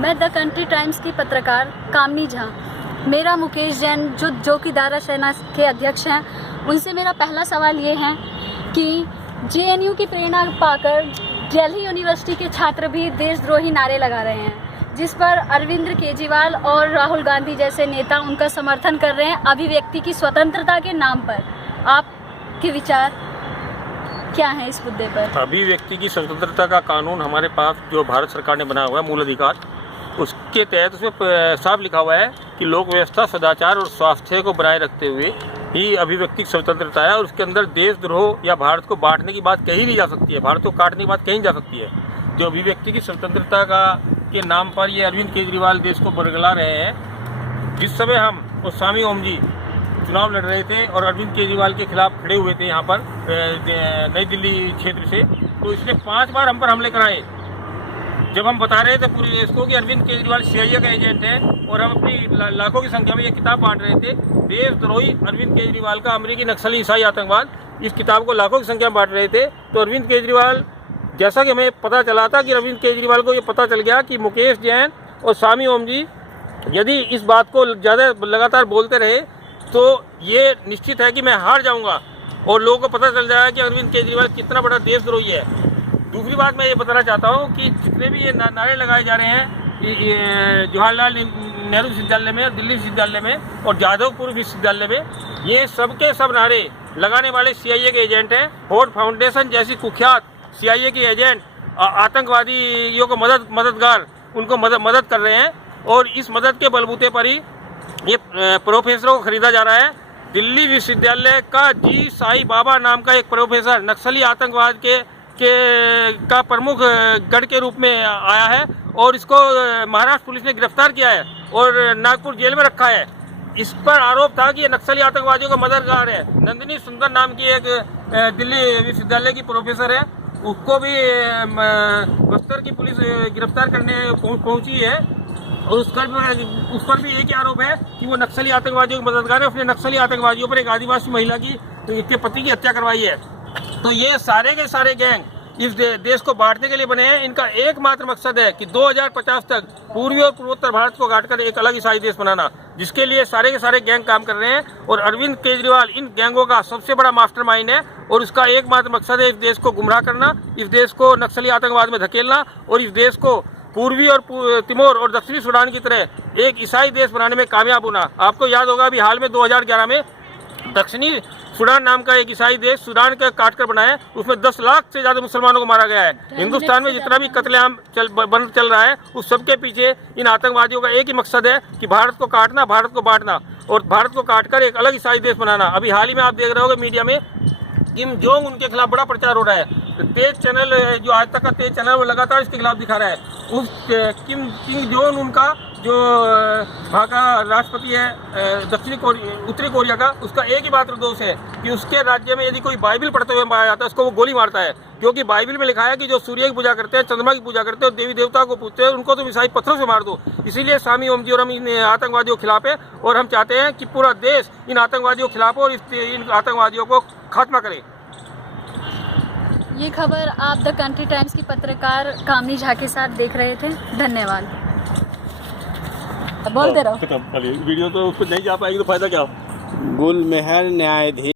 मैं the country times की पत्रकार कामनी झा। मेरा मुकेश जैन जो कि दारा सेना के अध्यक्ष हैं, उनसे मेरा पहला सवाल ये है कि जेएनयू की प्रेरणा पाकर दिल्ली यूनिवर्सिटी के छात्र भी देशद्रोही नारे लगा रहे हैं, जिस पर अरविंद केजरीवाल और राहुल गांधी जैसे नेता उनका समर्थन कर रहे हैं अभिव्यक्ति की स्वतंत्रता के नाम पर। आपके विचार क्या है इस मुद्दे पर? अभिव्यक्ति की स्वतंत्रता का कानून हमारे पास जो भारत सरकार ने बनाया हुआ है, मूल अधिकार, उसके तहत उसमें साफ लिखा हुआ है कि लोक व्यवस्था, सदाचार और स्वास्थ्य को बनाए रखते हुए ही अभिव्यक्ति की स्वतंत्रता है। और उसके अंदर देशद्रोह या भारत को बांटने की बात कही नहीं जा सकती है, भारत को काटने की बात कही जा सकती है। जो अभिव्यक्ति की स्वतंत्रता के नाम पर ये अरविंद केजरीवाल देश को बरगला रहे हैं। जिस समय हम और स्वामी ओम जी चुनाव लड़ रहे थे और अरविंद केजरीवाल के खिलाफ खड़े हुए थे यहाँ पर नई दिल्ली क्षेत्र से, तो इसने 5 बार हम पर हमले कराए। जब हम बता रहे थे पूरे देश को कि अरविंद केजरीवाल CIA का एजेंट है और हम अपनी लाखों की संख्या में ये किताब बांट रहे थे, देशद्रोही अरविंद केजरीवाल का अमेरिकी नक्सली ईसाई आतंकवाद, इस किताब को लाखों की संख्या में बांट रहे थे। तो अरविंद केजरीवाल, जैसा कि हमें पता चला था कि अरविंद केजरीवाल को ये पता चल गया कि मुकेश जैन और स्वामी ओम जी यदि इस बात को ज़्यादा लगातार बोलते रहे तो ये निश्चित है कि मैं हार जाऊंगा और लोगों को पता चल जाएगा कि अरविंद केजरीवाल कितना बड़ा देशद्रोही है। दूसरी बात मैं ये बताना चाहता हूँ कि जितने भी ये नारे लगाए जा रहे हैं जवाहरलाल नेहरू विश्वविद्यालय में, दिल्ली विश्वविद्यालय में और जादवपुर विश्वविद्यालय में, ये सबके सब नारे लगाने वाले CIA के एजेंट हैं। फोर्ड फाउंडेशन जैसी कुख्यात CIA के एजेंट आतंकवादियों को मददगार उनको मदद कर रहे हैं और इस मदद के बलबूते पर ही ये प्रोफेसरों को खरीदा जा रहा है। दिल्ली विश्वविद्यालय का जी साई बाबा नाम का एक प्रोफेसर नक्सली आतंकवाद का प्रमुख गढ़ के रूप में आया है और इसको महाराष्ट्र पुलिस ने गिरफ्तार किया है और नागपुर जेल में रखा है। इस पर आरोप था कि ये नक्सली आतंकवादियों का मददगार है। नंदिनी सुंदर नाम की एक दिल्ली विश्वविद्यालय की प्रोफेसर है, उसको भी बस्तर की पुलिस गिरफ्तार करने पहुंची है और उस पर भी एक ही आरोप है कि वो नक्सली आतंकवादियों के मददगार है। उसने नक्सली आतंकवादियों पर एक आदिवासी महिला के पति की हत्या करवाई है। तो ये सारे के सारे गैंग इस देश को बांटने के लिए बने हैं। इनका एकमात्र मकसद है कि 2050 तक पूर्वी और पूर्वोत्तर भारत को काटकर एक अलग ईसाई देश बनाना, जिसके लिए सारे के सारे गैंग काम कर रहे हैं। और अरविंद केजरीवाल इन गैंगों का सबसे बड़ा मास्टरमाइंड है और उसका एकमात्र मकसद है इस देश को गुमराह करना, इस देश को नक्सली आतंकवाद में धकेलना और इस देश को पूर्वी और तिमोर और दक्षिणी सूडान की तरह एक ईसाई देश बनाने में कामयाब होना। आपको याद होगा अभी हाल में 2011 में दक्षिणी सूडान नाम का एक ईसाई देश सूडान का काटकर बनाया, उसमें 10 लाख से ज्यादा मुसलमानों को मारा गया है। हिंदुस्तान में जितना भी कत्लेआम चल रहा है उस सबके पीछे इन आतंकवादियों का एक ही मकसद है कि भारत को काटना, भारत को बांटना और भारत को काटकर एक अलग ईसाई देश बनाना। अभी हाल ही में आप देख रहे होंगे मीडिया में किम जोंग उनके खिलाफ बड़ा प्रचार हो रहा है। तेज चैनल जो आज तक का तेज चैनल वो लगातार इसके खिलाफ दिखा रहा है। उस किम जोंग उनका जो वहाँ का राष्ट्रपति है उत्तरी कोरिया का, उसका एक ही मात्र दोष है कि उसके राज्य में यदि कोई बाइबिल पढ़ते हुए पाया जाता है उसको वो गोली मारता है, क्योंकि बाइबिल में लिखा है कि जो सूर्य की पूजा करते हैं, चंद्रमा की पूजा करते हैं, देवी देवता को पूजते हैं, उनको तो ईसाई पत्थरों से मार दो। इसीलिए स्वामी ओम जी और हम इन आतंकवादियों के खिलाफ है और हम चाहते हैं कि पूरा देश इन आतंकवादियों के खिलाफ हो और इन आतंकवादियों को खात्मा करे। ये खबर आप द कंट्री टाइम्स की पत्रकार कामनी झा के साथ देख रहे थे। धन्यवाद। बोलते रहो। वीडियो तो उस पर नहीं जा पाएगी तो फायदा क्या? गुलमेहर न्यायाधीश